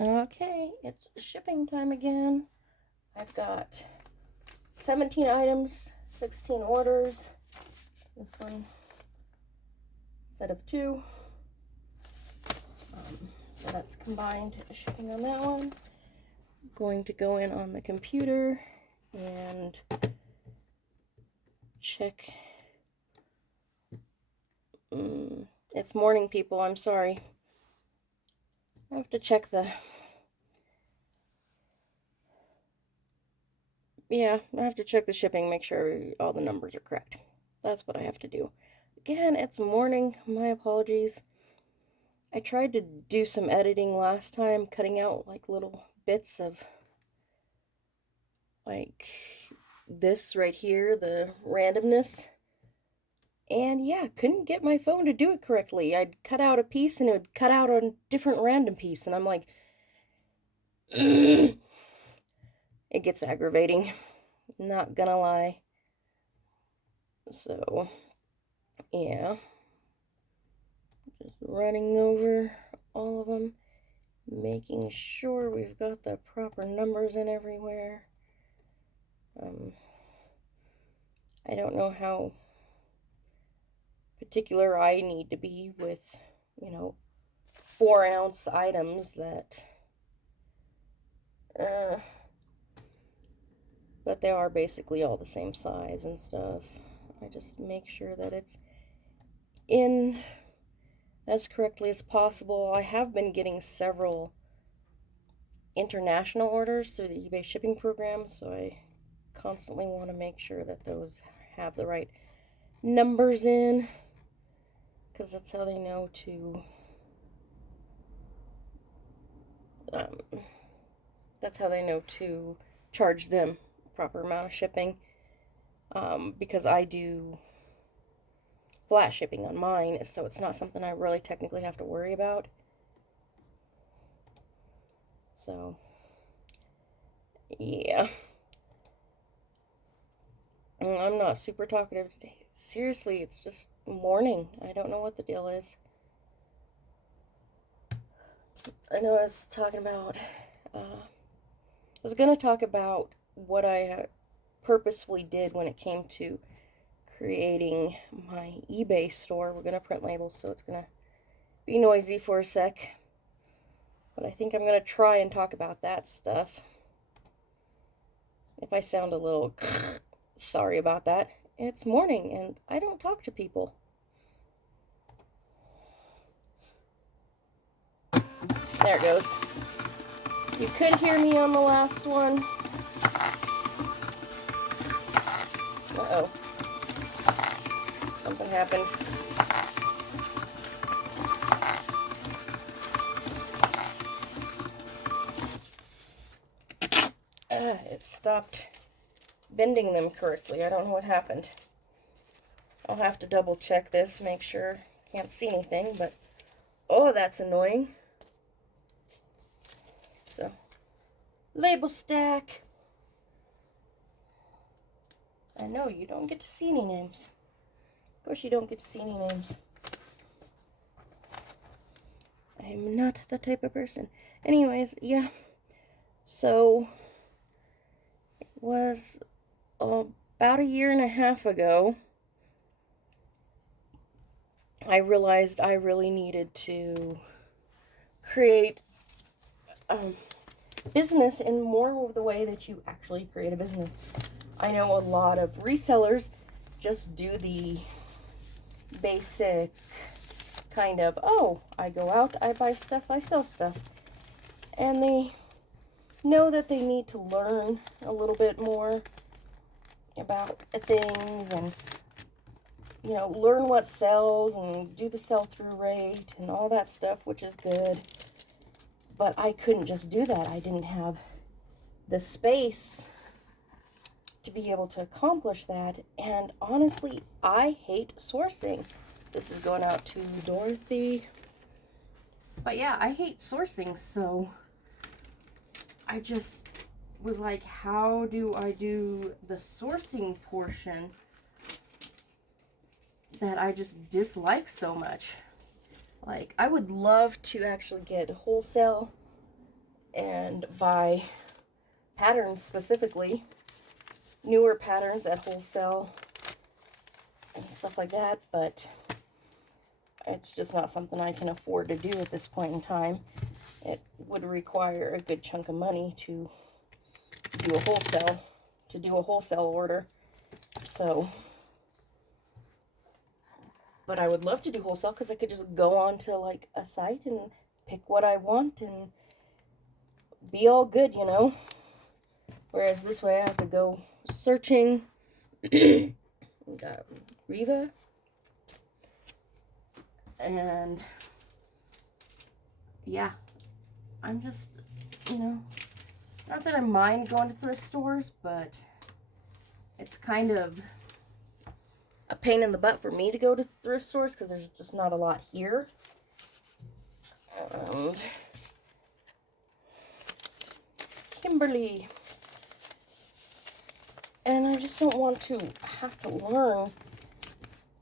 Okay, it's shipping time again. I've got 17 items, 16 orders. This one, set of two. So that's combined shipping on that one. Going to go in on the computer and check. It's morning, people. I'm sorry. I have to check I have to check the shipping, make sure all the numbers are correct. That's what I have to do. Again, it's morning. My apologies. I tried to do some editing last time, cutting out like little bits of like this right here, the randomness. And yeah, couldn't get my phone to do it correctly. I'd cut out a piece and it would cut out a different random piece, and I'm like, it gets aggravating. Not gonna lie. So, yeah, just running over all of them, making sure we've got the proper numbers in everywhere. I don't know how particular I need to be with, you know, 4 ounce items that, uh, but they are basically all the same size and stuff. I just make sure that it's in as correctly as possible. I have been getting several international orders through the eBay shipping program, so I constantly want to make sure that those have the right numbers in, because that's how they know to um, that's how they know to charge them proper amount of shipping. Because I do flat shipping on mine, so it's not something I really technically have to worry about. So, yeah. I'm not super talkative today. Seriously, it's just morning. I don't know what the deal is. I know I was talking about, I was going to talk about what I purposefully did when it came to creating my eBay store. We're going to print labels, so it's going to be noisy for a sec. But I think I'm going to try and talk about that stuff. If I sound a little sorry about that. It's morning and I don't talk to people. There it goes. You could hear me on the last one. Uh-oh. Something happened. It stopped bending them correctly. I don't know what happened. I'll have to double check this, make sure. Can't see anything, but oh, that's annoying. So, label stack. I know you don't get to see any names. Of course you don't get to see any names. I'm not the type of person. Anyways, yeah. So, it was about a year and a half ago, I realized I really needed to create business in more of the way that you actually create a business. I know a lot of resellers just do the basic kind of, oh, I go out, I buy stuff, I sell stuff. And they know that they need to learn a little bit more about things and, you know, learn what sells and do the sell-through rate and all that stuff, which is good. But I couldn't just do that. I didn't have the space to be able to accomplish that. And honestly, I hate sourcing. This is going out to Dorothy. But yeah, I hate sourcing, so I just was like, how do I do the sourcing portion that I just dislike so much? Like, I would love to actually get wholesale and buy patterns specifically, newer patterns at wholesale and stuff like that, but it's just not something I can afford to do at this point in time. It would require a good chunk of money to do a wholesale order. So, but I would love to do wholesale because I could just go on to like a site and pick what I want and be all good, you know. Whereas this way I have to go searching. Got Riva. And yeah, I'm just, you know, not that I mind going to thrift stores, but it's kind of a pain in the butt for me to go to thrift stores because there's just not a lot here. Kimberly. And I just don't want to have to learn.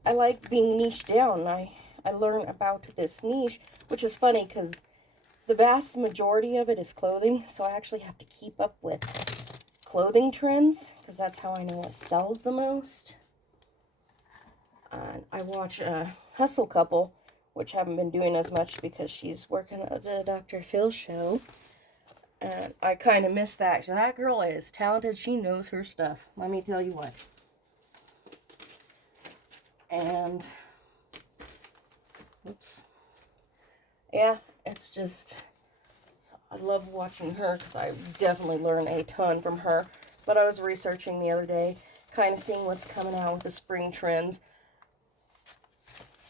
I like being niched down. I learn about this niche, which is funny because the vast majority of it is clothing, so I actually have to keep up with clothing trends because that's how I know what sells the most. I watch Hustle Couple, which haven't been doing as much because she's working at the Dr. Phil show. And I kind of miss that. That girl is talented. She knows her stuff. Let me tell you what. And, oops. Yeah, it's just, I love watching her because I definitely learn a ton from her. But I was researching the other day, kind of seeing what's coming out with the spring trends.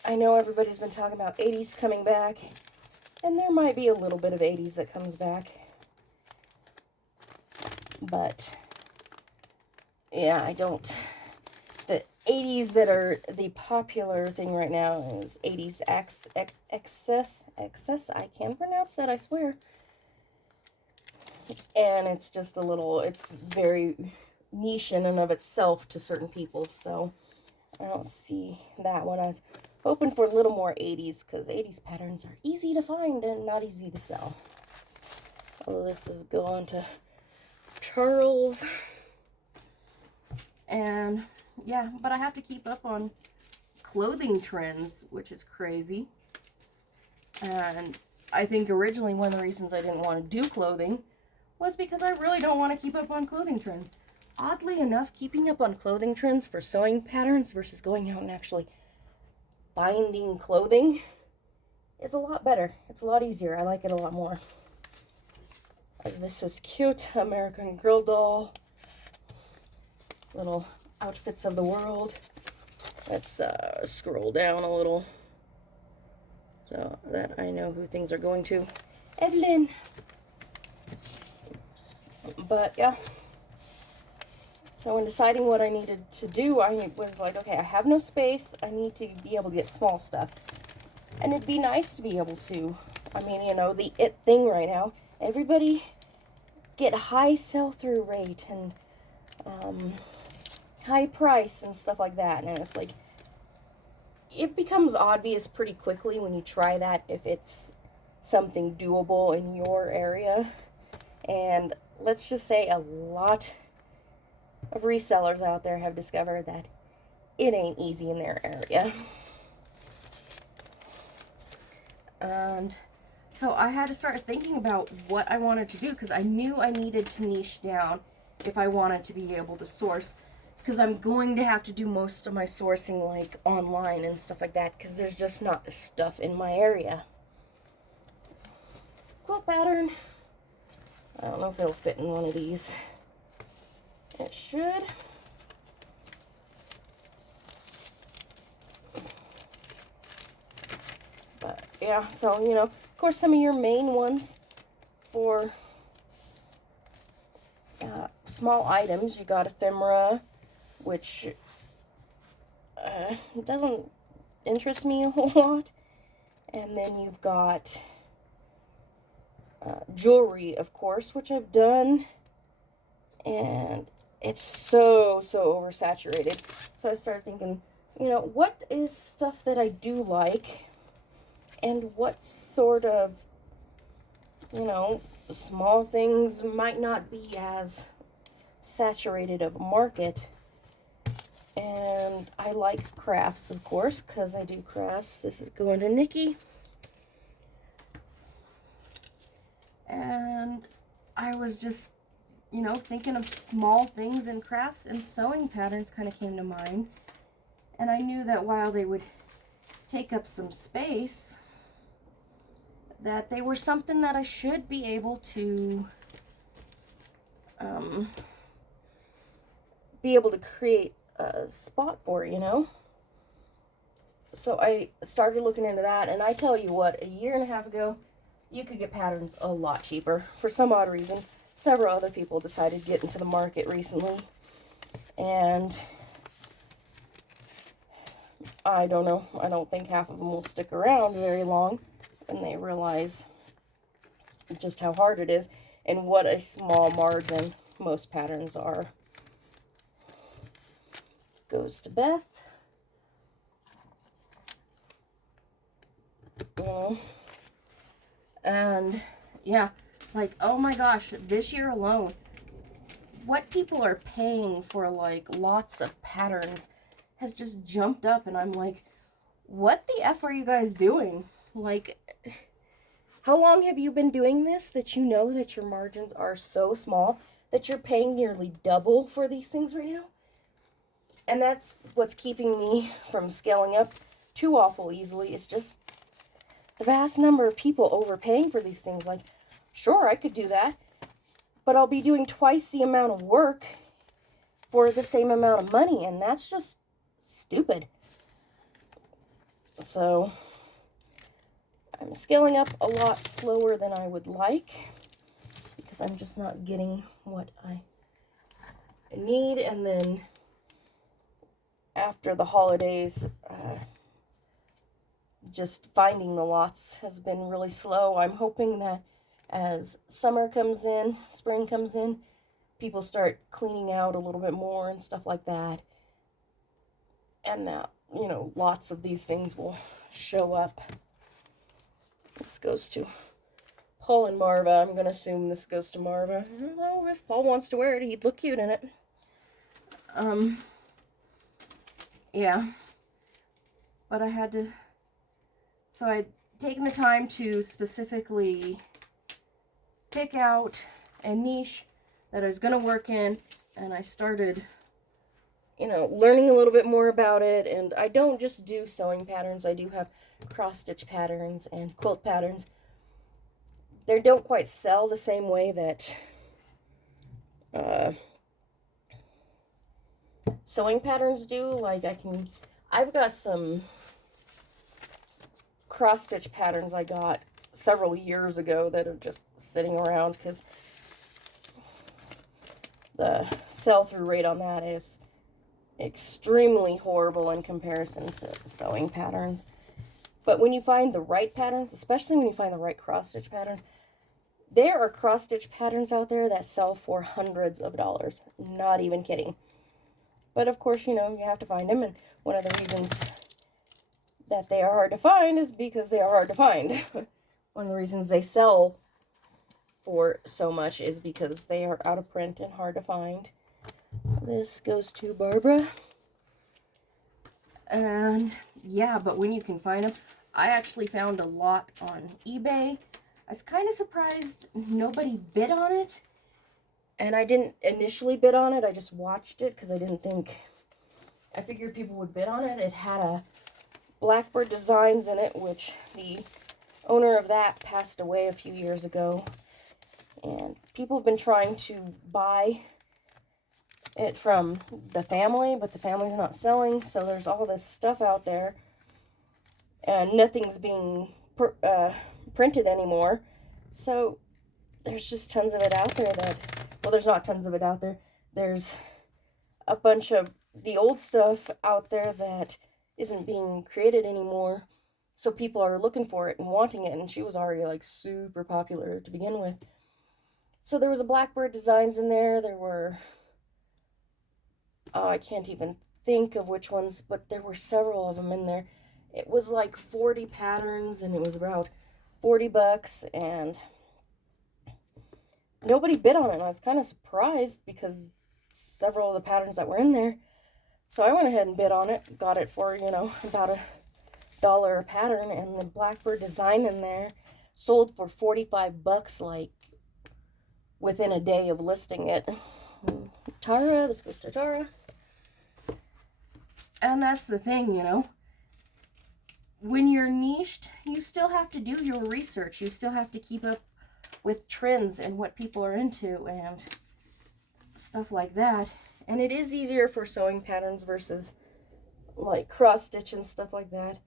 I know everybody's been talking about 80s coming back, and there might be a little bit of 80s that comes back. But, yeah, I don't. The 80s that are the popular thing right now is 80s excess. I can't pronounce that, I swear. And it's just a little, it's very niche in and of itself to certain people. So, I don't see that one. I was hoping for a little more 80s because 80s patterns are easy to find and not easy to sell. Oh, this is going to Charles. And yeah, but I have to keep up on clothing trends, which is crazy. And I think originally one of the reasons I didn't want to do clothing was because I really don't want to keep up on clothing trends. Oddly enough, keeping up on clothing trends for sewing patterns versus going out and actually binding clothing is a lot better. It's a lot easier. I like it a lot more. This is cute. American Girl doll. Little outfits of the world. Let's scroll down a little so that I know who things are going to. Evelyn. But yeah. So when deciding what I needed to do, I was like, okay, I have no space. I need to be able to get small stuff. And it'd be nice to be able to. I mean, you know, the it thing right now. Everybody get high sell-through rate and high price and stuff like that. And it's like, it becomes obvious pretty quickly when you try that if it's something doable in your area. And let's just say a lot of resellers out there have discovered that it ain't easy in their area. And so I had to start thinking about what I wanted to do because I knew I needed to niche down if I wanted to be able to source, because I'm going to have to do most of my sourcing like online and stuff like that because there's just not the stuff in my area. Quilt pattern. I don't know if it'll fit in one of these. It should. But yeah, so you know, of course, some of your main ones for small items, you got ephemera, which doesn't interest me a whole lot. And then you've got jewelry, of course, which I've done. And it's so oversaturated. So I started thinking, you know, what is stuff that I do like? And what sort of you know, small things might not be as saturated of a market. And I like crafts, of course, because I do crafts. This is going to Nikki. And I was just, you know, thinking of small things in crafts, and sewing patterns kind of came to mind. And I knew that while they would take up some space, that they were something that I should be able to create a spot for, you know. So I started looking into that, and I tell you what, a year and a half ago, you could get patterns a lot cheaper. For some odd reason, several other people decided to get into the market recently, and I don't know, I don't think half of them will stick around very long when they realize just how hard it is and what a small margin most patterns are. Goes to Beth. And yeah, like, oh my gosh, this year alone, what people are paying for like lots of patterns has just jumped up, and I'm like, what the F are you guys doing? Like, how long have you been doing this that you know that your margins are so small that you're paying nearly double for these things right now? And that's what's keeping me from scaling up too awful easily. It's just the vast number of people overpaying for these things. Like, sure, I could do that, but I'll be doing twice the amount of work for the same amount of money, and that's just stupid. So I'm scaling up a lot slower than I would like because I'm just not getting what I need. And then after the holidays, just finding the lots has been really slow. I'm hoping that as summer comes in, spring comes in, people start cleaning out a little bit more and stuff like that. And that, you know, lots of these things will show up. This goes to Paul and Marva. I'm going to assume this goes to Marva. I don't know, if Paul wants to wear it, he'd look cute in it. Yeah. But I had to... So I'd taken the time to specifically pick out a niche that I was going to work in, and I started, you know, learning a little bit more about it. And I don't just do sewing patterns. I do have cross-stitch patterns and quilt patterns. They don't quite sell the same way that sewing patterns do. Like, I've got some cross-stitch patterns I got several years ago that are just sitting around because the sell-through rate on that is extremely horrible in comparison to sewing patterns. But when you find the right patterns, especially when you find the right cross-stitch patterns, there are cross-stitch patterns out there that sell for hundreds of dollars. Not even kidding. But of course, you know, you have to find them, and one of the reasons that they are hard to find is because they are hard to find. One of the reasons they sell for so much is because they are out of print and hard to find. This goes to Barbara. And yeah, but when you can find them, I actually found a lot on eBay. I was kind of surprised nobody bid on it. And I didn't initially bid on it. I just watched it because I figured people would bid on it. It had a Blackbird Designs in it, which the owner of that passed away a few years ago. And people have been trying to buy it from the family, but the family's not selling, so there's all this stuff out there. And nothing's being printed anymore. So there's just tons of it out there well, there's not tons of it out there. There's a bunch of the old stuff out there that isn't being created anymore. So people are looking for it and wanting it, and she was already like super popular to begin with. So there was a Blackbird Designs in there. There were, I can't even think of which ones, but there were several of them in there. It was like 40 patterns, and it was about $40, and nobody bid on it, and I was kind of surprised because several of the patterns that were in there. So I went ahead and bid on it, got it for, about $1 a pattern, and the Blackbird design in there sold for $45, like, within a day of listing it. Tara, this goes to Tara. And that's the thing, when you're niched, you still have to do your research. You still have to keep up with trends and what people are into and stuff like that. And it is easier for sewing patterns versus like cross stitch and stuff like that.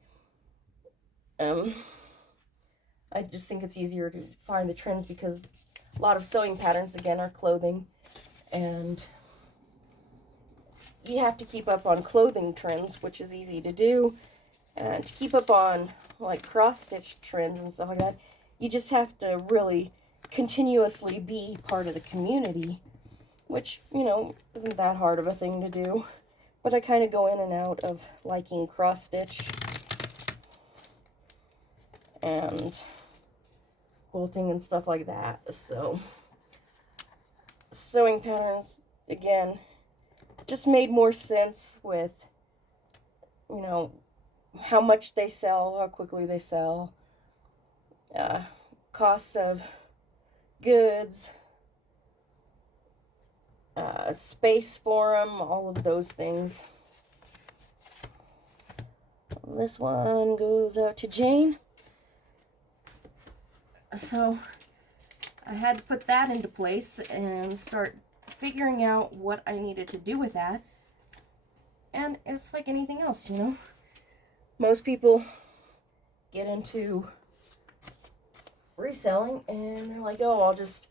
I just think it's easier to find the trends because a lot of sewing patterns, again, are clothing, and you have to keep up on clothing trends, which is easy to do. And to keep up on like cross stitch trends and stuff like that, you just have to really continuously be part of the community, which, isn't that hard of a thing to do. But I kind of go in and out of liking cross stitch and quilting and stuff like that. So sewing patterns, again, just made more sense with, how much they sell, how quickly they sell, cost of goods, space for them, all of those things. This one goes out to Jane. So I had to put that into place and start figuring out what I needed to do with that. And it's like anything else, Most people get into reselling and they're like, oh, I'll just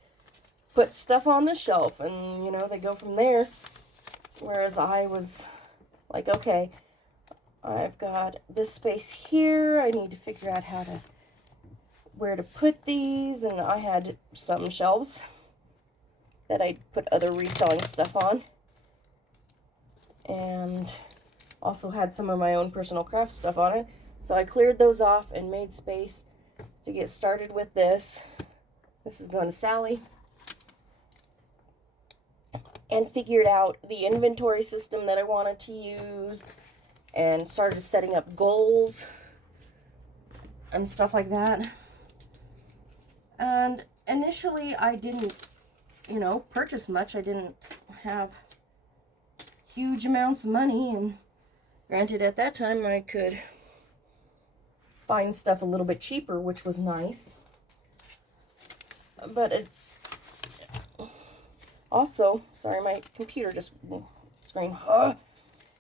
put stuff on the shelf, and, they go from there. Whereas I was like, okay, I've got this space here. I need to figure out where to put these, and I had some shelves that I put other reselling stuff on, and also had some of my own personal craft stuff on it. So I cleared those off and made space to get started with this. This is going to Sally. And figured out the inventory system that I wanted to use and started setting up goals and stuff like that. And initially I didn't, purchase much. I didn't have huge amounts of money, and granted at that time I could find stuff a little bit cheaper, which was nice. But also, sorry, my computer just screamed.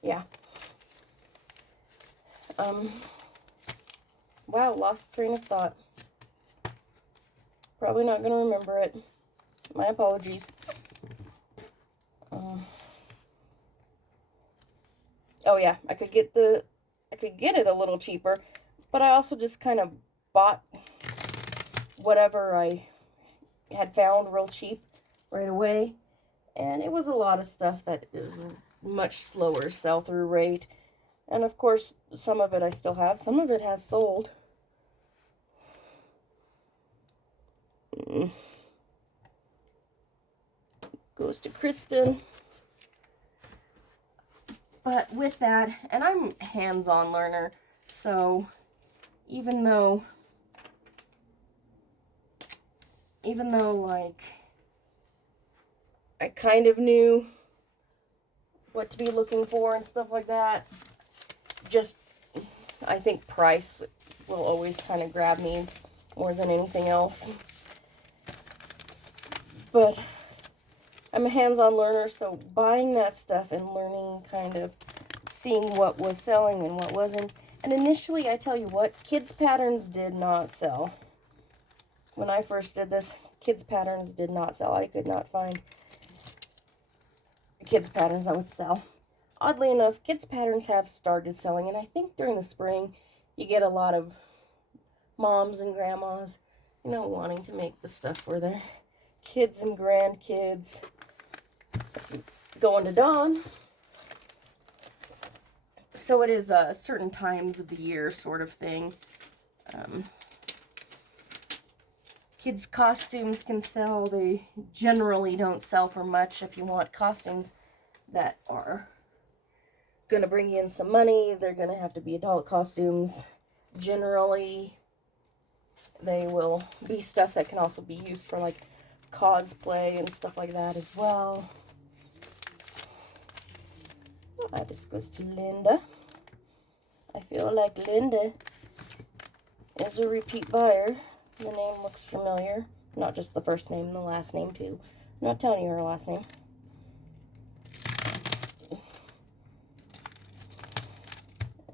Yeah. Wow, lost train of thought. Probably not going to remember it. My apologies. Oh yeah, I could get it a little cheaper, but I also just kind of bought whatever I had found real cheap right away. And it was a lot of stuff that is much slower sell-through rate. And of course, some of it I still have. Some of it has sold. Goes to Kristen. But with that, and I'm a hands-on learner, so even though like I kind of knew what to be looking for and stuff like that, just I think price will always kind of grab me more than anything else. But I'm a hands-on learner, so buying that stuff and learning, kind of seeing what was selling and what wasn't. And initially, I tell you what, kids' patterns did not sell. When I first did this, kids' patterns did not sell. I could not find kids' patterns that would sell. Oddly enough, kids' patterns have started selling, and I think during the spring, you get a lot of moms and grandmas, wanting to make the stuff for their kids and grandkids. This is going to Dawn. So it is certain times of the year sort of thing. kids' costumes can sell. They generally don't sell for much. If you want costumes that are gonna bring you in some money, they're gonna have to be adult costumes. Generally, they will be stuff that can also be used for like cosplay and stuff like that as well. This goes to Linda. I feel like Linda is a repeat buyer. The name looks familiar. Not just the first name, the last name too. I'm not telling you her last name.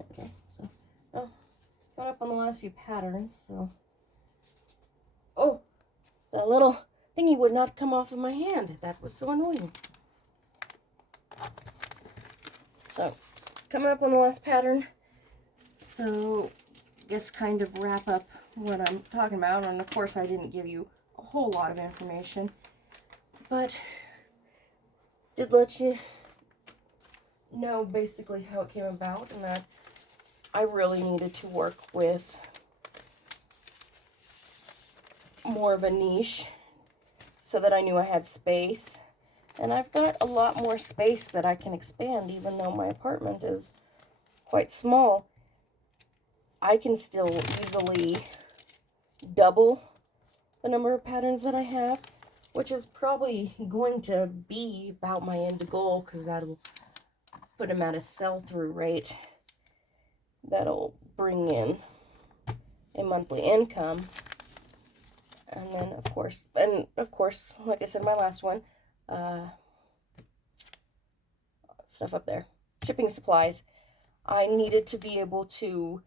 Okay, so, oh, coming up on the last few patterns, so. Oh, that little thingy would not come off of my hand. That was so annoying. So, coming up on the last pattern. So, just kind of wrap up what I'm talking about. And of course, I didn't give you a whole lot of information, but did let you know basically how it came about, and that I really needed to work with more of a niche so that I knew I had space. And I've got a lot more space that I can expand, even though my apartment is quite small. I can still easily double the number of patterns that I have, which is probably going to be about my end goal, because that'll put them at a sell-through rate that'll bring in a monthly income. And then of course, like I said, my last one, stuff up there, shipping supplies. I needed to be able to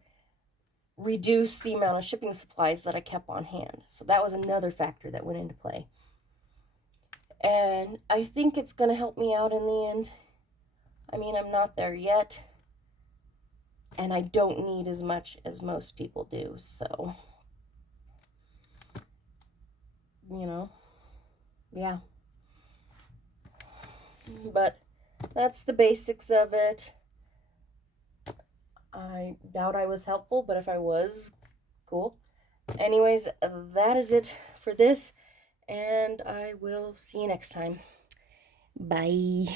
reduce the amount of shipping supplies that I kept on hand. So that was another factor that went into play. And I think it's going to help me out in the end. I mean, I'm not there yet, and I don't need as much as most people do, so, you know, yeah. But that's the basics of it. I doubt I was helpful, but if I was, cool. Anyways, that is it for this, and I will see you next time. Bye.